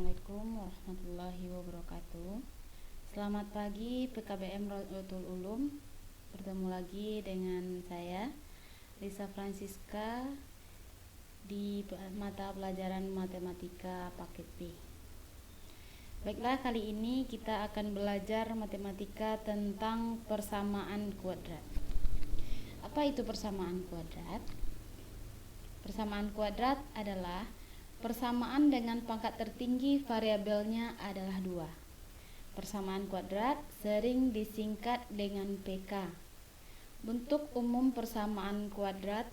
Assalamualaikum warahmatullahi wabarakatuh. Selamat pagi PKBM Rotul Ulum. Bertemu lagi dengan saya Lisa Francisca di mata pelajaran matematika paket B. Baiklah, kali ini kita akan belajar matematika tentang persamaan kuadrat. Apa itu persamaan kuadrat? Persamaan kuadrat adalah persamaan dengan pangkat tertinggi variabelnya adalah 2. Persamaan kuadrat sering disingkat dengan PK. Bentuk umum persamaan kuadrat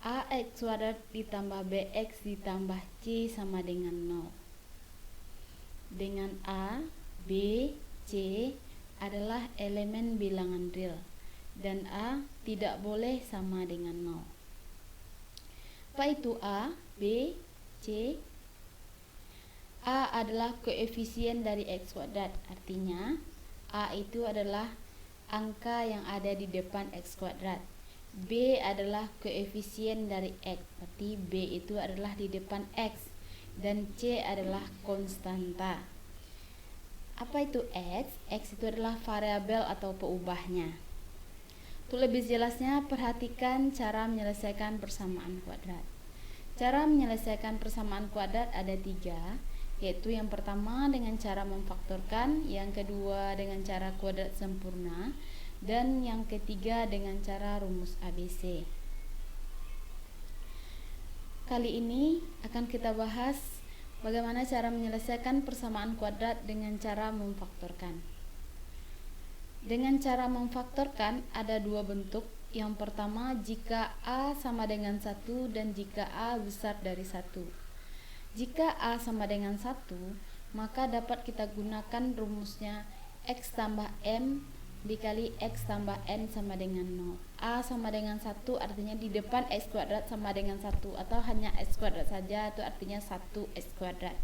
AX kuadrat ditambah BX ditambah C sama dengan 0. Dengan A, B, C adalah elemen bilangan real dan A tidak boleh sama dengan 0. Apa itu A, B, C? A adalah koefisien dari X kuadrat, artinya A itu adalah angka yang ada di depan X kuadrat. B adalah koefisien dari X, berarti B itu adalah di depan X, dan C adalah konstanta. Apa itu X? X itu adalah variabel atau peubahnya. Untuk lebih jelasnya, perhatikan cara menyelesaikan persamaan kuadrat. Cara menyelesaikan persamaan kuadrat ada 3, yaitu yang pertama dengan cara memfaktorkan, yang kedua dengan cara kuadrat sempurna, dan yang ketiga dengan cara rumus ABC. Kali ini akan kita bahas bagaimana cara menyelesaikan persamaan kuadrat dengan cara memfaktorkan. Dengan cara memfaktorkan ada 2 bentuk. Yang pertama, jika A sama dengan 1 dan jika A besar dari 1. Jika A sama dengan 1, maka dapat kita gunakan rumusnya X tambah M dikali X tambah N sama dengan 0. A sama dengan 1 artinya di depan X kuadrat sama dengan 1, atau hanya X kuadrat saja, itu artinya 1X kuadrat.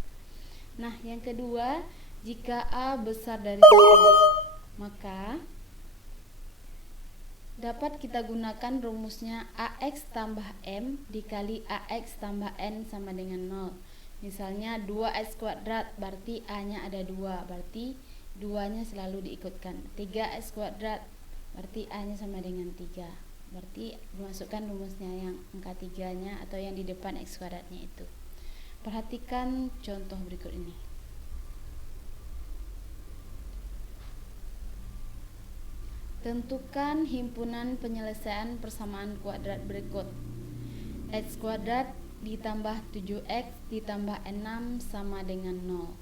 Nah, yang kedua, jika A besar dari 1, maka dapat kita gunakan rumusnya AX tambah M dikali AX tambah N sama dengan 0. Misalnya 2X kuadrat berarti A-nya ada 2, berarti 2-nya selalu diikutkan. 3X kuadrat berarti A-nya sama dengan 3, berarti dimasukkan rumusnya yang angka 3-nya atau yang di depan X kuadratnya itu. Perhatikan contoh berikut ini. Tentukan himpunan penyelesaian persamaan kuadrat berikut. X kuadrat ditambah 7X ditambah 6 sama dengan 0.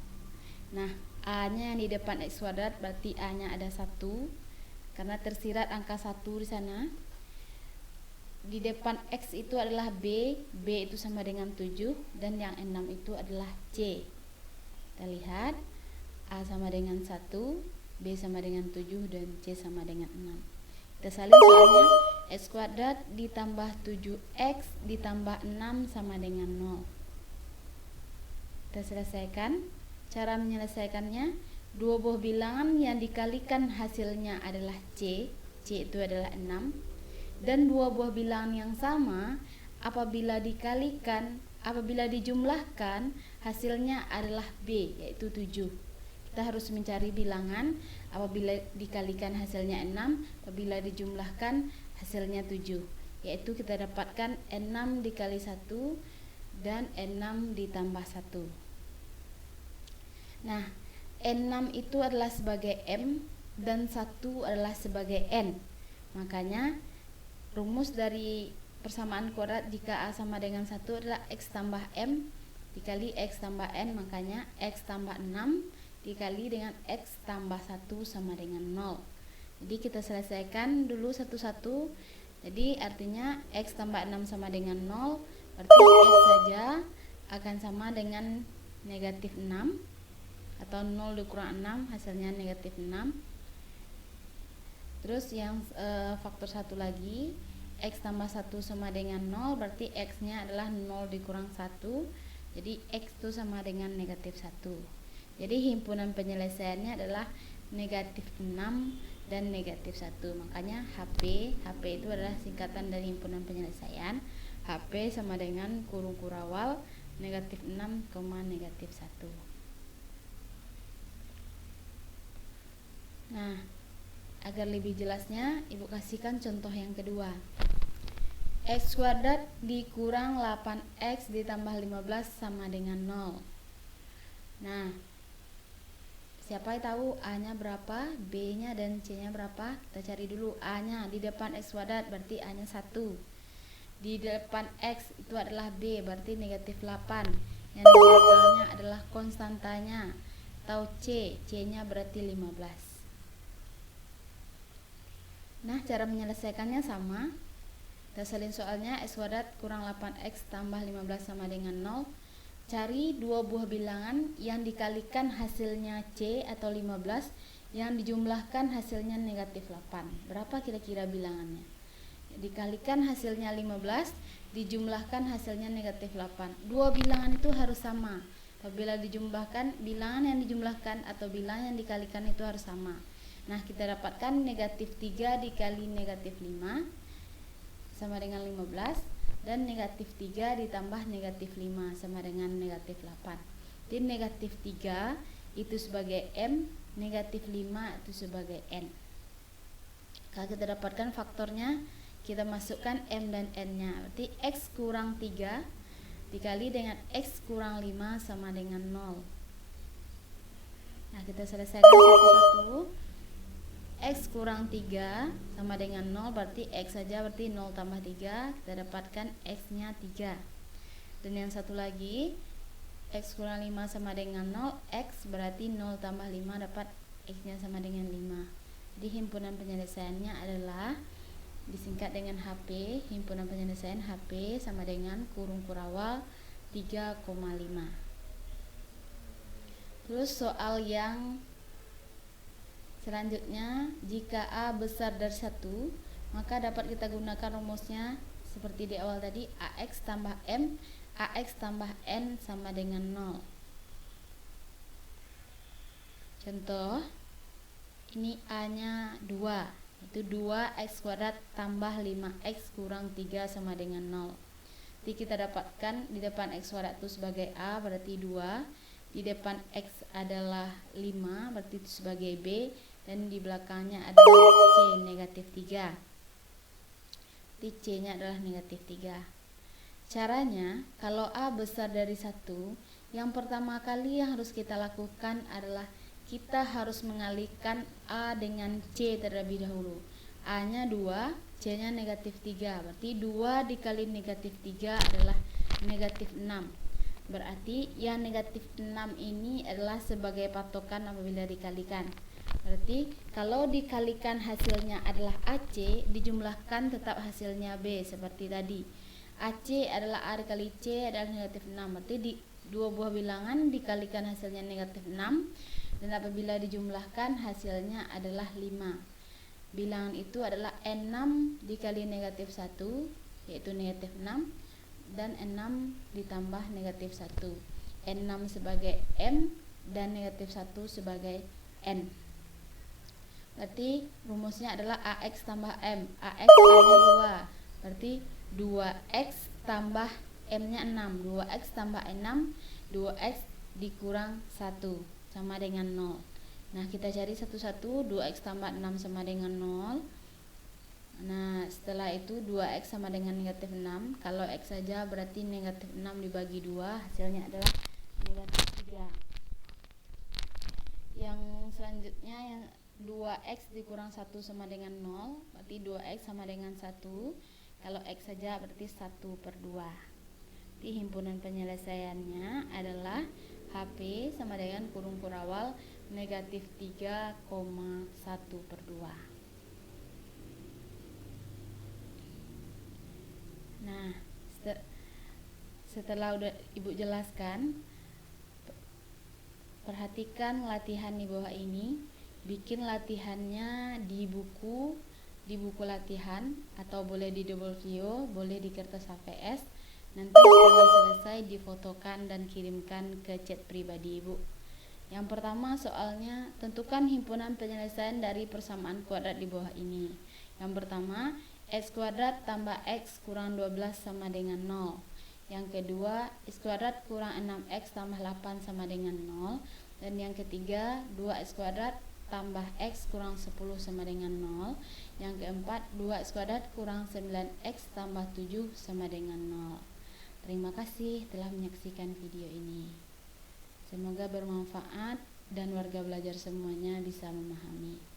Nah, A-nya yang di depan X kuadrat berarti A-nya ada 1, karena tersirat angka 1 di sana. Di depan X itu adalah B, B itu sama dengan 7, dan yang 6 itu adalah C. Kita lihat, A sama dengan 1, B sama dengan 7, dan C sama dengan 6. Kita salin soalnya, X kuadrat ditambah 7X ditambah 6 sama dengan 0. Kita selesaikan. Cara menyelesaikannya, 2 buah bilangan yang dikalikan hasilnya adalah C, C itu adalah 6, dan 2 buah bilangan yang sama apabila dijumlahkan hasilnya adalah B, yaitu 7. Kita harus mencari bilangan apabila dikalikan hasilnya 6, apabila dijumlahkan hasilnya 7, yaitu kita dapatkan 6 dikali 1 dan 6 ditambah 1. Nah, 6 itu adalah sebagai M dan 1 adalah sebagai N. Makanya rumus dari persamaan kuadrat jika A sama dengan 1 adalah X tambah M dikali X tambah N, makanya X tambah 6 dikali dengan X tambah 1 sama dengan 0. Jadi kita selesaikan dulu satu-satu. Jadi artinya X tambah 6 sama dengan 0, berarti X saja akan sama dengan negatif 6, atau 0 dikurang 6 hasilnya negatif 6. Terus yang faktor 1 lagi, X tambah 1 sama dengan 0, berarti X nya adalah 0 dikurang 1, jadi X itu sama dengan negatif 1. Jadi himpunan penyelesaiannya adalah negatif 6 dan negatif 1. Makanya HP itu adalah singkatan dari himpunan penyelesaian. HP sama dengan kurung kurawal negatif 6, negatif 1. Nah, agar lebih jelasnya, Ibu kasihkan contoh yang kedua. X kuadrat dikurang 8X ditambah 15 sama dengan 0. Nah, siapa yang tahu A-nya berapa, B-nya dan C-nya berapa? Kita cari dulu. A-nya di depan X kuadrat berarti A-nya 1. Di depan X itu adalah B, berarti negatif 8. Yang di belakangnya adalah konstantanya atau C. C-nya berarti 15. Nah, cara menyelesaikannya sama. Kita salin soalnya. X kuadrat kurang 8X tambah 15 sama dengan 0. Cari dua buah bilangan yang dikalikan hasilnya C atau 15, yang dijumlahkan hasilnya negatif 8. Berapa kira-kira bilangannya? Dikalikan hasilnya 15, dijumlahkan hasilnya negatif 8. Dua bilangan itu harus sama. Apabila dijumlahkan, bilangan yang dijumlahkan atau bilangan yang dikalikan itu harus sama. Nah, kita dapatkan negatif 3 dikali negatif 5 sama dengan 15, dan negatif 3 ditambah negatif 5 sama dengan negatif 8. Jadi negatif 3 itu sebagai M, negatif 5 itu sebagai N. Kalau kita dapatkan faktornya, kita masukkan M dan N nya. Berarti X kurang 3 dikali dengan X kurang 5 sama dengan 0. Nah, kita selesaikan satu-satu. X kurang 3 sama dengan 0, berarti X saja, berarti 0 tambah 3, kita dapatkan X nya 3. Dan yang satu lagi, X kurang 5 sama dengan 0, X berarti 0 tambah 5, dapat X nya sama dengan 5. Jadi himpunan penyelesaiannya adalah disingkat dengan HP. Himpunan penyelesaian HP sama dengan kurung kurawal 3,5. Terus soal yang selanjutnya, jika A besar dari 1, maka dapat kita gunakan rumusnya seperti di awal tadi, AX tambah M, AX tambah N sama dengan 0. Contoh, ini A-nya 2, itu 2X kuadrat tambah 5X kurang 3 sama dengan 0. Jadi kita dapatkan di depan X kuadrat itu sebagai A, berarti 2. Di depan X adalah 5, berarti itu sebagai B. Dan di belakangnya adalah C, negatif 3. Jadi C-nya adalah negatif 3. Caranya, kalau A besar dari 1, yang pertama kali yang harus kita lakukan adalah kita harus mengalihkan A dengan C terlebih dahulu. A-nya 2, C-nya negatif 3. Berarti 2 dikali negatif 3 adalah negatif 6. Berarti yang negatif 6 ini adalah sebagai patokan apabila dikalikan. Berarti kalau dikalikan hasilnya adalah AC, dijumlahkan tetap hasilnya B seperti tadi. AC adalah A dikali C adalah negatif 6. Berarti di dua buah bilangan dikalikan hasilnya negatif 6, dan apabila dijumlahkan hasilnya adalah 5. Bilangan itu adalah N6 dikali negatif 1, yaitu negatif 6, dan N6 ditambah negatif 1. N6 sebagai M dan negatif 1 sebagai N. Berarti rumusnya adalah AX tambah M. AX A-nya 2, berarti 2X tambah M-nya 6. 2X tambah 6, 2X dikurang 1 sama dengan 0. Nah, kita cari satu-satu. 2X tambah 6 sama dengan 0. Nah, setelah itu 2X sama dengan negatif 6. Kalau X saja berarti negatif 6 dibagi 2, hasilnya adalah negatif 3. Yang selanjutnya, yang 2X dikurang 1 sama dengan 0, berarti 2X sama dengan 1. Kalau X saja berarti 1/2. Jadi himpunan penyelesaiannya adalah HP sama dengan kurung kurawal negatif 3,1/2. Nah, setelah udah Ibu jelaskan, perhatikan latihan di bawah ini. Bikin latihannya di buku latihan, atau boleh di double view, boleh di kertas HVS. Nanti setelah selesai difotokan dan kirimkan ke chat pribadi Ibu. Yang pertama soalnya, tentukan himpunan penyelesaian dari persamaan kuadrat di bawah ini. Yang pertama, X kuadrat tambah X kurang 12 sama dengan 0. Yang kedua, X kuadrat kurang 6X tambah 8 sama dengan 0. Dan yang ketiga, 2X kuadrat tambah X kurang 10 sama dengan 0. Yang keempat, 2X kuadrat kurang 9X tambah 7 sama dengan 0. Terima kasih telah menyaksikan video ini. Semoga bermanfaat dan warga belajar semuanya bisa memahami.